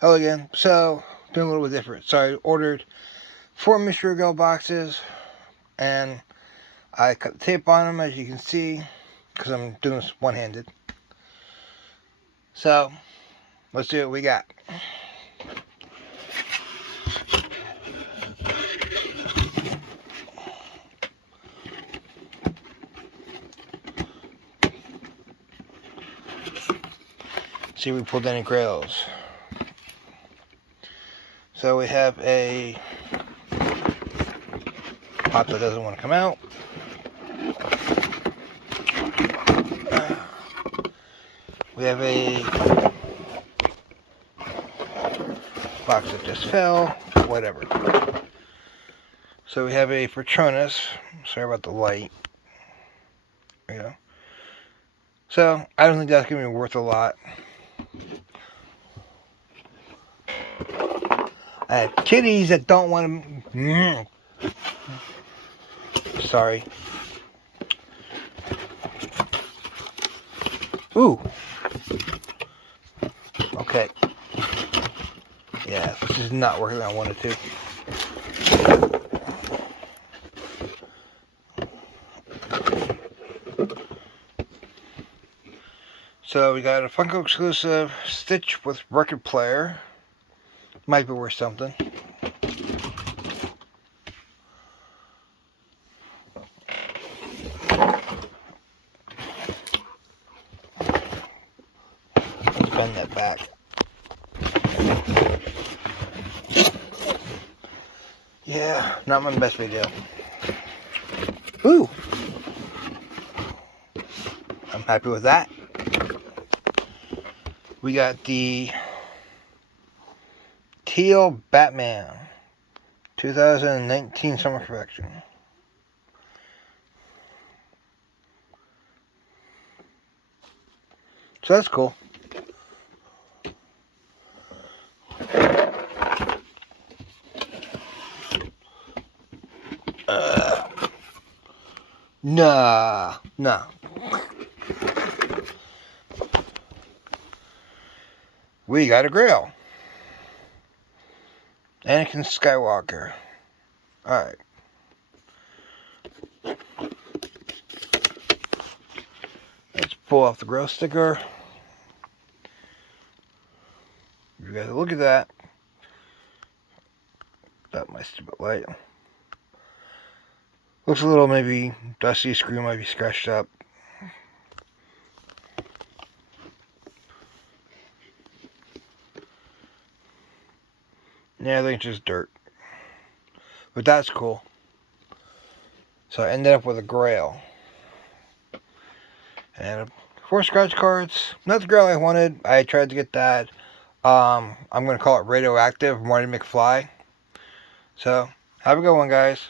Hello again. So, doing a little bit different. So, I ordered 4 mystery Grail boxes, and I cut the tape on them, as you can see, because I'm doing this one-handed. So, let's see what we got. See if we pulled any Grails. So, we have a pop that doesn't want to come out. We have a box that just fell. Whatever. So, we have a Patronus. Sorry about the light. There you go. So, I don't think that's going to be worth a lot. I have kitties that don't want to... Sorry. Ooh. Okay. Yeah, this is not working like I wanted to. So we got a Funko exclusive Stitch with record player. Might be worth something. Let's bend that back. Yeah, not my best video. Ooh! I'm happy with that. We got the Teal Batman 2019 Summer Collection. So that's cool. Nah. We got a Grail. Anakin Skywalker. Alright. Let's pull off the Grail sticker. You guys look at that. That my stupid light. Looks a little maybe dusty, screen might be scratched up. Yeah, I think it's just dirt. But that's cool. So I ended up with a Grail. And 4 scratch cards. Not the Grail I wanted. I tried to get that. I'm going to call it Radioactive Marty McFly. So, have a good one, guys.